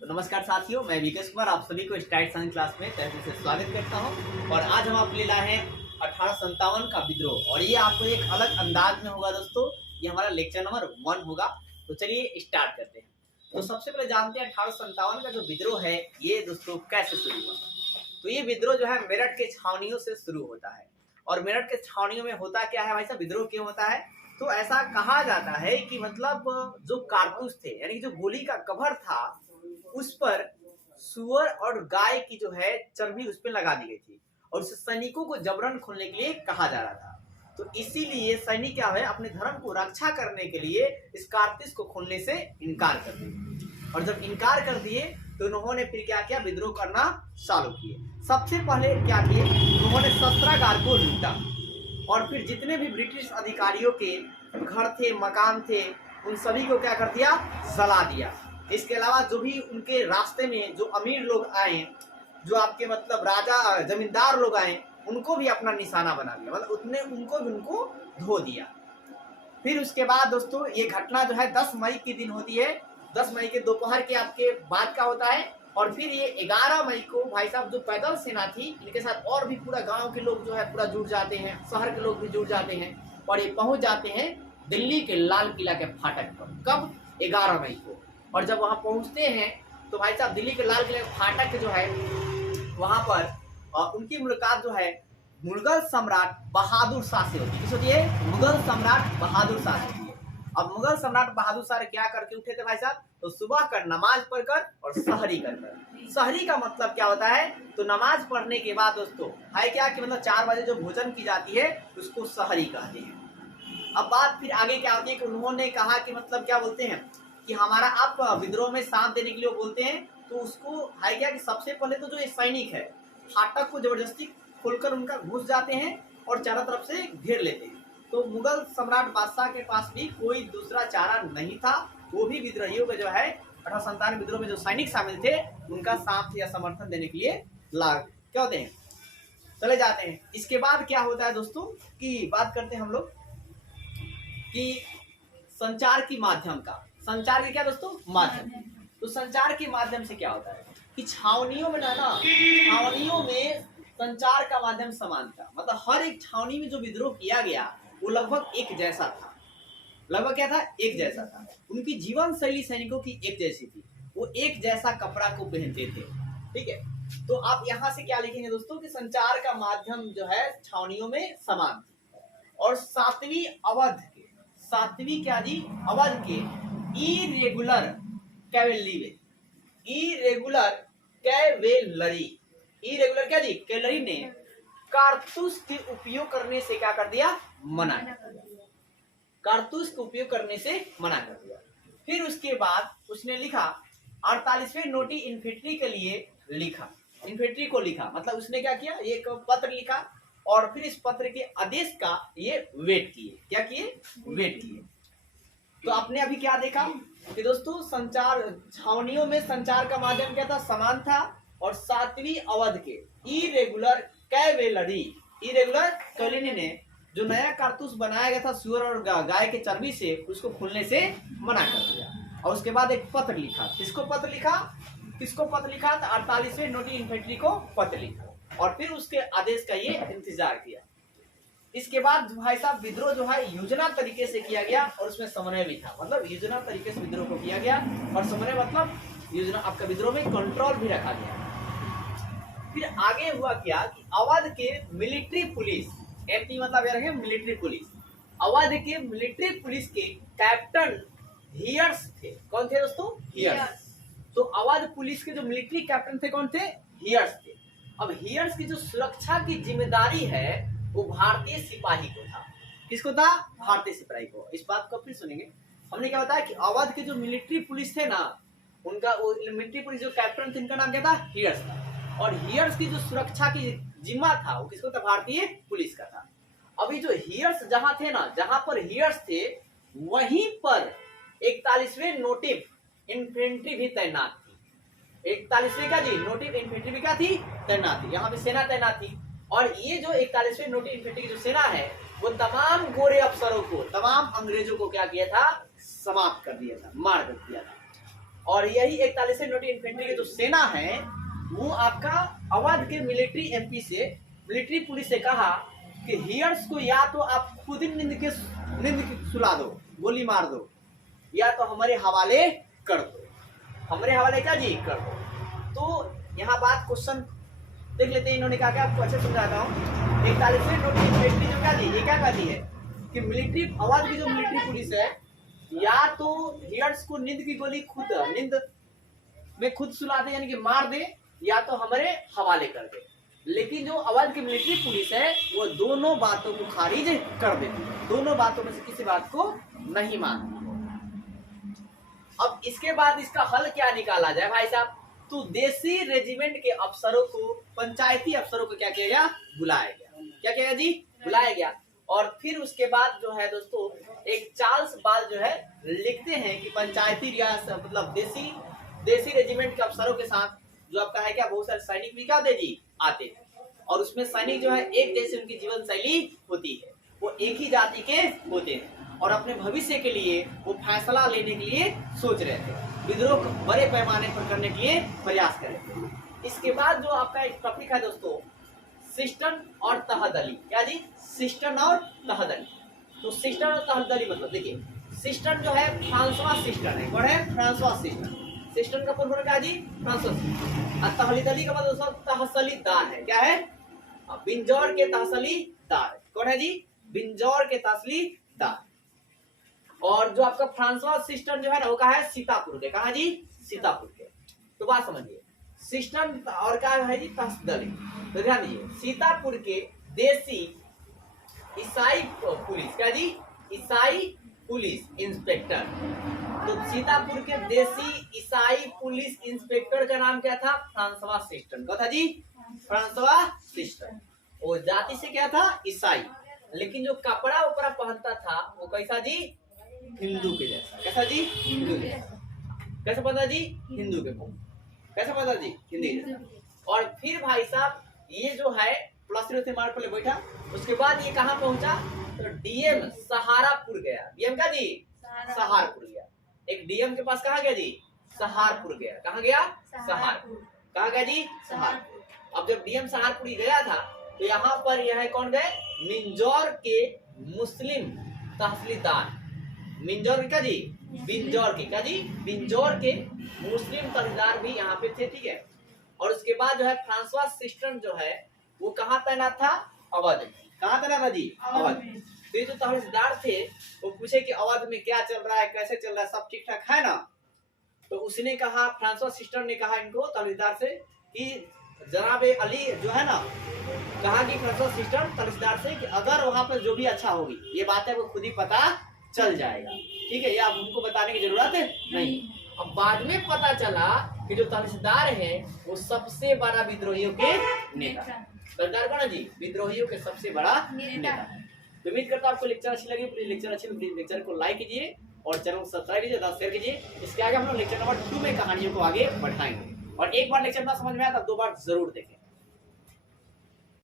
तो नमस्कार साथियों, मैं विकेश कुमार आप सभी को स्टाइट साइंस क्लास में तहे दिल से स्वागत करता हूं। और आज हम आपके लिए लाए हैं 1857 का विद्रोह, और ये आपको एक अलग अंदाज में होगा दोस्तों। ये हमारा लेक्चर नंबर 1 होगा। तो चलिए स्टार्ट करते हैं। तो सबसे पहले जानते हैं 1857 का जो विद्रोह है ये दोस्तों कैसे शुरू हुआ। तो ये विद्रोह जो है मेरठ के छावनियों से शुरू होता है। और मेरठ के छावनियों में होता क्या है भाई साहब, विद्रोह क्यों होता है? तो ऐसा कहा जाता है कि मतलब जो कारतूस थे, यानी कि जो गोली का कवर था, उस पर सुअर और गाय की जो है चर्बी उस पर लगा दी गई थी, और उसे सैनिकों को जबरन खोलने के लिए कहा जा रहा था। तो इसीलिए सैनिक क्या है, अपने धर्म को रक्षा करने के लिए इस कारतूस को खोलने से इनकार कर दिए। और जब इनकार कर दिए तो उन्होंने फिर क्या किया, विद्रोह करना चालू किए। सबसे पहले क्या किए, उन्होंने शस्त्रागार को लूटा, और फिर जितने भी ब्रिटिश अधिकारियों के घर थे, मकान थे, उन सभी को क्या कर दिया, जला दिया। इसके अलावा जो भी उनके रास्ते में जो अमीर लोग आए, जो आपके मतलब राजा जमींदार लोग आए, उनको भी अपना निशाना बना लिया, मतलब उनको धो दिया। फिर उसके बाद दोस्तों ये घटना जो है 10 मई के दिन होती है। 10 मई के दोपहर के आपके बाद का होता है। और फिर ये 11 मई को भाई साहब जो पैदल सेना थी, इनके साथ और भी पूरा गांव के लोग जो है पूरा जुड़ जाते हैं, शहर के लोग भी जुड़ जाते हैं, और ये पहुंच जाते हैं दिल्ली के लाल किला के फाटक पर। कब? 11 मई को। और जब वहां पहुंचते हैं तो भाई साहब दिल्ली के लाल किले के फाटक जो है वहां पर उनकी मुलाकात जो है मुगल सम्राट बहादुर शाह से होती है। किस होती है? मुगल सम्राट बहादुर शाह से होती है। अब मुगल सम्राट बहादुर शाह क्या करके उठे थे भाई साहब, तो सुबह कर नमाज पढ़कर और सहरी कर। सहरी का मतलब क्या होता है, तो नमाज पढ़ने के बाद दोस्तों है क्या कि मतलब 4 बजे जो भोजन की जाती है उसको सहरी कहते हैं। अब बात फिर आगे क्या होती है कि उन्होंने कहा कि मतलब क्या बोलते हैं कि हमारा आप विद्रोह में साथ देने के लिए बोलते हैं। तो उसको है क्या कि सबसे पहले तो जो ये सैनिक है फाटक को जबरदस्ती खोलकर उनका घुस जाते हैं और चारों तरफ से घेर लेते हैं। तो मुगल सम्राट बादशाह के पास भी कोई दूसरा चारा नहीं था। वो भी विद्रोहियों में जो है 1857 विद्रोह में जो सैनिक शामिल थे उनका साथ या समर्थन देने के लिए क्या होते हैं, चले जाते हैं। इसके बाद क्या होता है दोस्तों की बात करते हैं हम लोग कि संचार की माध्यम का। संचार के क्या दोस्तों? माध्यम। तो संचार के माध्यम से क्या होता है कि छावनियों में छावनियों में संचार का माध्यम समान था। मतलब हर एक छावनी में जो विद्रोह किया गया वो लगभग एक जैसा था। लगभग क्या था? एक जैसा था। उनकी जीवन शैली सैनिकों की एक जैसी थी। वो एक जैसा कपड़ा को पहनते थे। ठीक है, तो आप यहाँ से क्या लिखेंगे दोस्तों कि संचार का माध्यम जो है छावनियों में समान थी। और सातवीं अवध के इरेगुलर कैवेलरी ने कारतूस के उपयोग करने से क्या कर दिया? मना कर दिया। कारतूस के उपयोग करने से मना कर दिया। फिर उसके बाद उसने लिखा 48वें नोटी इन्फेंट्री के लिए लिखा। इन्फेंट्री को लिखा मतलब उसने क्या किया, एक पत्र लिखा, और फिर इस पत्र के आदेश का ये वेट किए। क्या किए? वेट किए। तो आपने अभी क्या देखा कि दोस्तों संचार छावनियों में संचार का माध्यम क्या था? समान था। और 7वीं अवध के इरेगुलर कैवेलरी ने जो नया कारतूस बनाया गया था सुअर और गाय के चर्बी से, उसको खोलने से मना कर दिया। और उसके बाद एक पत्र लिखा। किसको पत्र लिखा था? 48वें नोटी इन्फेंट्री को पत्र लिखा, और फिर उसके आदेश का ये इंतजार किया। इसके बाद भाई साहब विद्रोह जो है योजना तरीके से किया गया, और उसमें समन्वय भी था। मतलब योजना तरीके से विद्रोह को किया गया, और समन्वय मतलब योजना आपका विद्रोह में कंट्रोल भी रखा गया। फिर आगे हुआ क्या कि अवध के मिलिट्री पुलिस, एमपी मतलब ये रखे मिलिट्री पुलिस, अवध के मिलिट्री पुलिस के कैप्टन हियर्स थे। कौन थे दोस्तों? हियर्स। तो अवध पुलिस के जो मिलिट्री कैप्टन थे कौन थे? हियर्स थे। अब हियर्स की जो सुरक्षा की जिम्मेदारी है वो भारतीय सिपाही को था। किसको था? भारतीय सिपाही को। इस बात को फिर सुनेंगे। हमने क्या बताया कि अवध के जो मिलिट्री पुलिस थे ना, उनका वो मिलिट्री पुलिस जो कैप्टन थे, इनका नाम क्या था? हियर्स था। और हियर्स की जो सुरक्षा की जिम्मा था वो किसको था? भारतीय पुलिस का था। अभी जो हियर्स जहां थे ना, जहां पर हियर्स थे वहीं पर 41वें नोटिव इन्फेंट्री भी तैनात थी। 41वें क्या जी? नोटिव इन्फेंट्री भी क्या थी? तैनात थी। यहाँ पे सेना तैनात थी। और ये जो 41वें नोटिव इन्फेंट्री की जो सेना है वो तमाम गोरे अफसरों को, तमाम अंग्रेजों को क्या किया था? समाप्त कर दिया था, मार कर दिया था। और यही 41वीं नोटिस इन्फेंट्री की जो सेना है वो आपका अवध के मिलिट्री एमपी से, मिलिट्री पुलिस से कहा कि हियर्स को या तो आप खुद ही नींद सुला दो, गोली मार दो, या तो हमारे हवाले कर दो। हमारे हवाले क्या जी? कर दो। तो यहाँ बात क्वेश्चन देख लेते हैं इन्होंने क्या क्या, आपको अच्छे समझाता हूँ। 41वीं नोटिस इन्फेंट्री जो क्या दी, ये क्या कहती है कि मिलिट्री अवध की जो मिलिट्री पुलिस है या तो हियर्स को नींद की गोली नींद में खुद सुला दे यानी कि मार दे, या तो हमारे हवाले कर दे। लेकिन जो अवध की मिलिट्री पुलिस है वो दोनों बातों को खारिज कर देती है, दोनों बातों में से किसी बात को नहीं मानती। अब इसके बाद इसका हल क्या निकाला जाए भाई साहब? तो देसी रेजिमेंट के अफसरों को, पंचायती अफसरों को क्या किया गया? बुलाया गया। क्या किया जी? बुलाया गया। और फिर उसके बाद जो है दोस्तों एक चार्ल्स बाल जो है लिखते हैं कि पंचायती रियासत मतलब देसी रेजिमेंट के अफसरों के साथ जो आपका है क्या बहुत सारे सैनिक भी क्या जी आते हैं, और उसमें सैनिक जो है एक जैसे उनकी जीवन शैली होती है, वो एक ही जाति के होते हैं और अपने भविष्य के लिए वो फैसला लेने के लिए सोच रहे थे, विद्रोह बड़े पैमाने पर करने के लिए प्रयास कर रहे थे। इसके बाद जो आपका एक टॉपिक है दोस्तों सिस्टन और तहदली। क्या जी? सिस्टन और तहदली। तो सिस्टन और तहदली मतलब देखिए, सिस्टन जो है फ्रांसवा सिस्टन है। कौन है? फ्रांसवा सिस्टन। सिस्टन का पूर्ण क्या जी? फ्रांसवा सिस्टन। और तहदली का मतलब दोस्तों तहसीलदार है। क्या है? बिंजौर के तहसीलदार। कौन है जी? बिंजौर के तहसीलदार। और जो आपका फ्रांसवा सिस्टन जो है ना वो कहा है सीतापुर के। कहा जी? सीतापुर के। तो बात समझिए, सिस्टन और क्या है जी? तहसीलदारी। तो ध्यान दीजिए, सीतापुर के देसी ईसाई पुलिस। क्या जी? ईसाई पुलिस इंस्पेक्टर। तो सीतापुर के देसी ईसाई पुलिस इंस्पेक्टर का नाम क्या था? फ्रांसवा सिस्टन। क्या था जी? फ्रांसवा सिस्टन। वो जाति से क्या था? ईसाई। लेकिन जो कपड़ा उपड़ा पहनता था वो कैसा जी? हिंदू के जैसा। कैसा जी? हिंदू के जैसा। कैसा पता जी? हिंदू के। कैसा पता जी? हिंदी जैसा। और फिर भाई साहब ये जो है प्लस मार्क पर बैठा, उसके बाद ये कहाँ पहुंचा? तो डीएम सहारापुर गया। डीएम का जी? सहारपुर गया। एक डीएम के पास कहाँ गया जी? सहारपुर गया। कहाँ गया? सहारपुर। कहाँ गया जी? सहारपुर। अब जब डीएम सहारपुर गया था तो यहाँ पर यह कौन गए? मिंजौर के मुस्लिम तहसीलदार। मिंजौर का जी? बिंजौर के। क्या जी? बिंजौर के मुस्लिम तहसीलदार भी यहाँ पे थे। ठीक है। और उसके बाद जो है फ्रांसवा सिस्टन जो है वो कहाँ तैनात था? अवध। कहाँ तैनात था जी? अवध। तो जो तहसीलदार थे वो पूछे कि अवध में क्या चल रहा है, कैसे चल रहा है, सब ठीक ठाक है ना? तो उसने कहा, फ्रांसवा सिस्टन ने कहा इनको तहसीलदार से कि जनाब अली जो है ना, कहा कि फ्रांसवा सिस्टन तहसीलदार से कि अगर वहां पर जो भी अच्छा होगी ये बात है वो खुद ही पता चल जाएगा। ठीक है, ये आप उनको बताने की जरूरत है नहीं। अब बाद में पता चला कि जो तहसीलदार है वो सबसे बड़ा विद्रोहियों के नेता। तहसीलदार कौन है जी? विद्रोहियों के सबसे बड़ा नेता। तो उम्मीद करता हूं आपको लेक्चर अच्छी लगी। प्लीज लेक्चर अच्छी लगी लेक्चर को लाइक कीजिए और चैनल को सब्सक्राइब कीजिए, शेयर कीजिए। इसके आगे हम लोग लेक्चर नंबर 2 में कहानियों को आगे बढ़ाएंगे। और एक बार लेक्चर ना समझ में आया तब 2 बार जरूर देखें।